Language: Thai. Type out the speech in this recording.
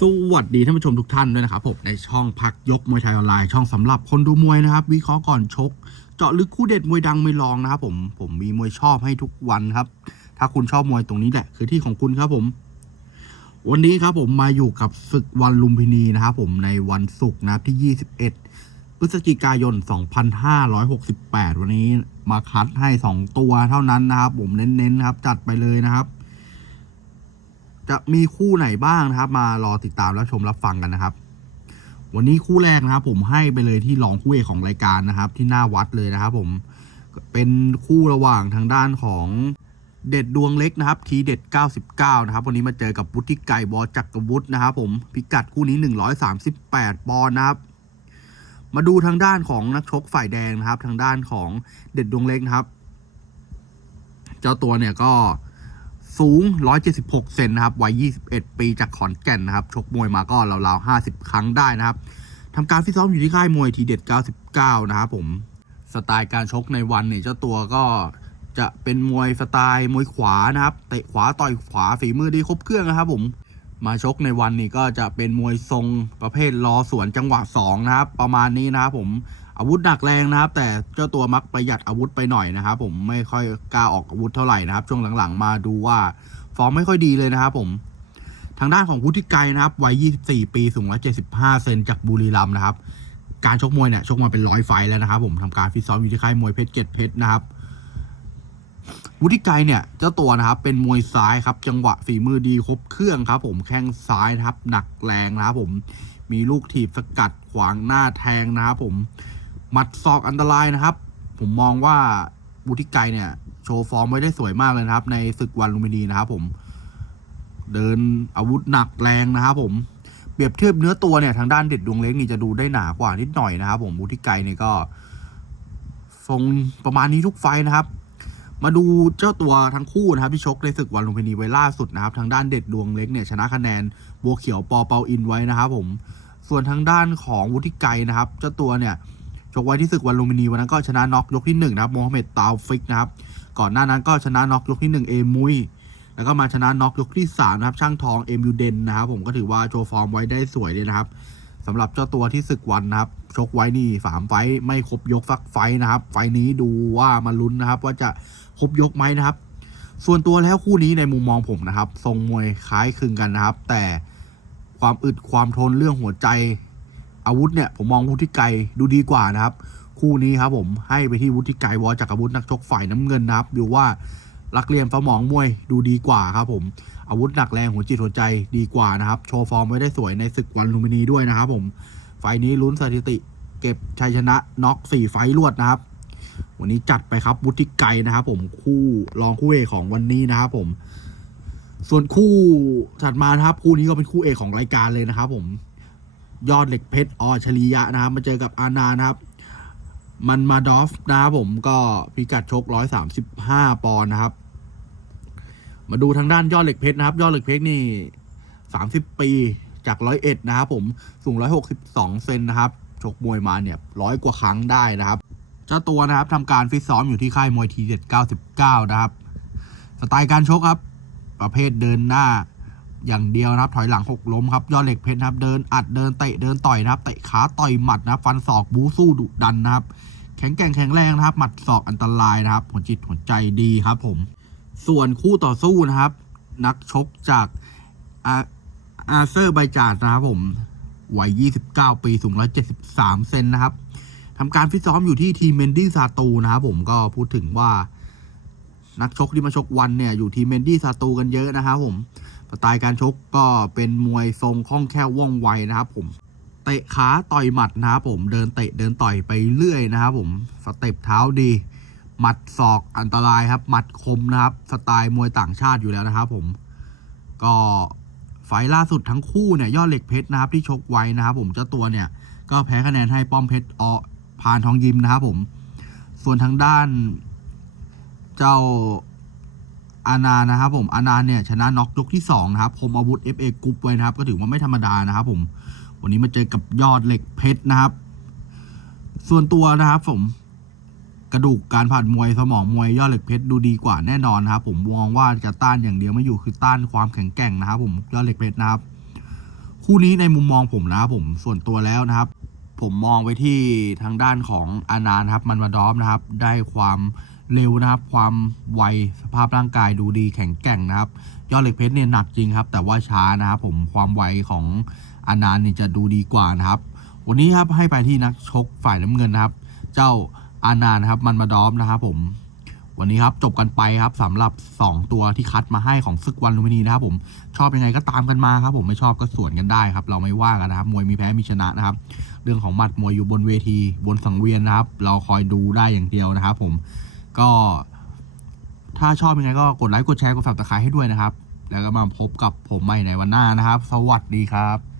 สวัสดีท่านผู้ชมทุกท่านด้วยนะครับผมในช่องพักยกมวยไทยออนไลน์ช่องสำหรับคนดูมวยนะครับ วิเคราะห์ก่อนชก เจาะลึกคู่เด็ดมวยดังมวยรองนะครับผมผมมีมวยชอบให้ทุกวันครับ ถ้าคุณชอบมวยตรงนี้แหละ คือที่ของคุณครับผม วันนี้ครับผมมาอยู่กับศึกวันลุมพินีนะครับผมในวันศุกร์นะครับที่ 21 พฤศจิกายน 2568 วันนี้มาคัดให้ 2 ตัวเท่านั้นนะครับผมเน้นๆครับจัดไปเลยนะครับ จะมีคู่ไหนบ้างนะครับ มารอติดตามรับชมรับฟังกันนะครับ วันนี้คู่แรกนะครับ ผมให้ไปเลยที่รองคู่เอกของรายการนะครับ ที่หน้าวัดเลยนะครับ ผมเป็นคู่ระหว่างทางด้านของเด็ดดวงเล็กนะครับ ทีเด็ด 99 นะครับ วันนี้มาเจอกับวุฒิไก่บอจักรวุฒินะครับ ผมพิกัดคู่นี้ 138 ปอนด์นะครับ มาดูทางด้านของนักชกฝ่ายแดงนะครับ ทางด้านของเด็ดดวงเล็กนะครับ เจ้าตัวเนี่ยก็ สูง 176 เซนนะครับ วัย 21 ปีจากขอนแก่นนะครับ ชกมวยมาก็ราวๆ 50 ครั้งได้นะครับทำการฟิตซ้อมอยู่ที่ค่ายมวยทีเด็ด 99 นะครับผม สไตล์การชกในวันเนี่ยเจ้าตัวก็จะเป็นมวยสไตล์มวยขวานะครับ เตะขวาต่อยขวาฝีมือดีครบเครื่องนะครับผม มาชกในวันนี้ก็จะเป็นมวยทรงประเภทรอสวนจังหวะ2นะครับ ประมาณนี้นะครับผม อาวุธหนักแรงนะครับ แต่เจ้าตัวมักประหยัดอาวุธไปหน่อยนะครับ ผมไม่ค่อยกล้าออกอาวุธเท่าไหร่นะครับ ช่วงหลังๆ มาดูว่าฟอร์มไม่ค่อยดีเลยนะครับ ผมทางด้านของพุทธิไกรนะครับวัย 24 ปี สูง 175 เซนจากบุรีรัมย์นะครับ การชกมวยเนี่ยชกมาเป็นร้อยไฟแล้วนะครับ ผมทำการฟิตซ้อมอยู่ที่ค่ายมวยเพชรเกตเพชรนะครับวุฒิไกรเนี่ยเจ้าตัวนะครับเป็นมวยซ้ายครับ จังหวะฝีมือดีครบเครื่องครับ ผมแข้งซ้ายนะครับ หนักแรงนะครับผมมีลูกถีบสกัดขวางหน้าแทงนะครับผม หมัดศอกอันตรายนะครับ ผมมองว่าวุฒิไกเนี่ย โชว์ฟอร์มไว้ได้สวยมากเลยนะครับ ในศึกวันลุมพินีนะครับ ผม เดินอาวุธหนักแรงนะครับ ผมเปรียบเทียบเนื้อตัวเนี่ยทางด้านเด็ดดวงเล็กนี่จะดูได้หนากว่านิดหน่อยนะครับ ผมวุฒิไกเนี่ยก็ทรงประมาณนี้ทุกไฟนะครับ มาดูเจ้าตัวทั้งคู่นะครับที่ชกในศึกวันลุมพินีไว้ล่าสุดนะครับ ทางด้านเด็ดดวงเล็กเนี่ยชนะคะแนนบัวเขียวปอเปาอินไว้นะครับ ผม ส่วนทางด้านของวุฒิไกนะครับ เจ้าตัวเนี่ย ชกไว้ที่ศึกวันลุมพินีวันนั้นก็ชนะน็อกยกที่หนึ่งนะครับโมฮัมเหม็ดตาวฟิกนะครับก่อนหน้านั้นก็ชนะน็อกยกที่หนึ่งเอมุยแล้วก็มาชนะน็อกยกที่สามนะครับช่างทองเอ็มยูเดนนะครับผมก็ถือว่าโชว์ฟอร์มไว้ได้สวยเลยนะครับสำหรับเจ้าตัวที่ศึกวันนะครับ ชกไว้นี่สามไฟไม่ครบยกสักไฟนะครับ ไฟนี้ดูว่ามาลุ้นนะครับ ว่าจะครบยกไหมนะครับ ส่วนตัวแล้วคู่นี้ในมุมมองผมนะครับ ทรงมวยคล้ายคลึงกันนะครับ แต่ความอึดความทนเรื่องหัวใจ อาวุธเนี่ยผมมองวุฒิไกรดูดีกว่านะครับ คู่นี้ครับผมให้ไปที่วุฒิไกรวอจากอาวุธนักชกฝ่ายน้ำเงินนะครับดูว่ารักเรียมสมองมวยดูดีกว่าครับผมอาวุธหนักแรงหัวจิตหัวใจดีกว่านะครับ โชว์ฟอร์มไว้ได้สวยในศึกวันลุมพินีด้วยนะครับผมไฟนี้ลุ้นสถิติ เก็บชัยชนะน็อกสี่ไฟล์รวดนะครับ วันนี้จัดไปครับวุฒิไกรนะครับ ผมคู่รองคู่เอกของวันนี้นะครับผม ส่วนคู่ถัดมานะครับ คู่นี้ก็เป็นคู่เอกของรายการเลยนะครับ ผม ยอดเหล็กเพชรอชลียะนะครับ มาเจอกับอานานะครับ มันมาดอฟนะครับผมก็พิกัดชก135ปอนด์นะครับ มาดูทางด้านยอดเหล็กเพชรนะครับ ยอดเหล็กเพชรนี่30ปีจากร้อยเอ็ดนะครับผมสูง162เซนนะครับชกมวยมาเนี่ยร้อยกว่าครั้งได้นะครับเจ้าตัวนะครับทำการฟิตซ้อมอยู่ที่ค่ายมวยทีเด็ด99นะครับ สไตล์การชกครับ ประเภทเดินหน้า อย่างเดียวนะครับถอยหลังหกล้มครับยอดเหล็กเพชรนะครับเดินอัดเดินเตะเดินต่อยนะครับเตะขาต่อยหมัดนะฟันศอกบูสู้ดุดันนะครับแข็งแกร่งแข็งแรงนะครับ หมัดศอกอันตรายนะครับหัวจิตหัวใจดีครับผม ส่วนคู่ต่อสู้นะครับ นักชกจากอาอาเซอร์ไบจานนะครับผมวัย 29 ปี สูง 173 เซนนะครับทำการฟิตซ้อมอยู่ที่ทีมเมนดี้ซาตูนะครับผมก็พูดถึงว่า นักชกที่มาชกวันเนี่ย อยู่ทีมเมนดี้ซาตูกันเยอะนะครับผม สไตล์การชกก็เป็นมวยทรงคล่องแคล่วว่องไวนะครับผมเตะขาต่อยหมัดนะครับผมเดินเตะเดินต่อยไปเรื่อยนะครับผมสเต็ปเท้าดี หมัดศอกอันตรายครับ หมัดคมนะครับ สไตล์มวยต่างชาติอยู่แล้วนะครับผมก็ไฟล่าสุดทั้งคู่เนี่ยยอดเหล็กเพชรนะครับ ที่ชกไว้นะครับ ผมเจ้าตัวเนี่ยก็แพ้คะแนนให้ป้อมเพชรอพานทองยิมนะครับผม ส่วนทางด้าน เจ้า อานานะครับผมอานาเนี่ยชนะน็อกยกที่2นะครับคมอาวุธ FA กรุ๊ปไว้นะครับ ก็ถือว่าไม่ธรรมดานะครับผมวันนี้มาเจอกับยอดเหล็กเพชรนะครับ ส่วนตัวนะครับผมกระดูกการผ่านมวยสมองมวยยอดเหล็กเพชรดูดีกว่าแน่นอนนะครับ ผมมองว่าจะต้านอย่างเดียวไม่อยู่คือต้านความแข็งแกร่งนะครับ ผมยอดเหล็กเพชรนะครับ คู่นี้ในมุมมองผมนะครับผมส่วนตัวแล้วนะครับ ผมมองไปที่ทางด้านของอานานะครับ มันมาดอมนะครับ ได้ความ เร็วนะครับ ความไวสภาพร่างกายดูดีแข็งแกร่งนะครับ ยอดเหล็กเพชรเนี่ยหนักจริงครับ แต่ว่าช้านะครับผมความไวของอานานเนี่ยจะดูดีกว่านะครับ วันนี้ครับให้ไปที่นักชกฝ่ายน้ำเงินนะครับ เจ้าอานานนะครับมันมาดอมนะครับผมวันนี้ครับจบกันไปครับสำหรับ 2 ตัวที่คัดมาให้ของศึกวันลุมพินีนะครับผมชอบยังไงก็ตามกันมาครับ ผมไม่ชอบก็สวนกันได้ครับ เราไม่ว่ากันนะครับมวยมีแพ้มีชนะนะครับ เรื่องของหมัดมวยอยู่บนเวที บนสังเวียนนะครับ เราคอยดูได้อย่างเดียวนะครับ ผม ก็ถ้าชอบยังไงก็กดไลค์กดแชร์กด subscribe ให้ด้วยนะครับ แล้วก็มาพบกับผมใหม่ในวันหน้านะครับ สวัสดีครับ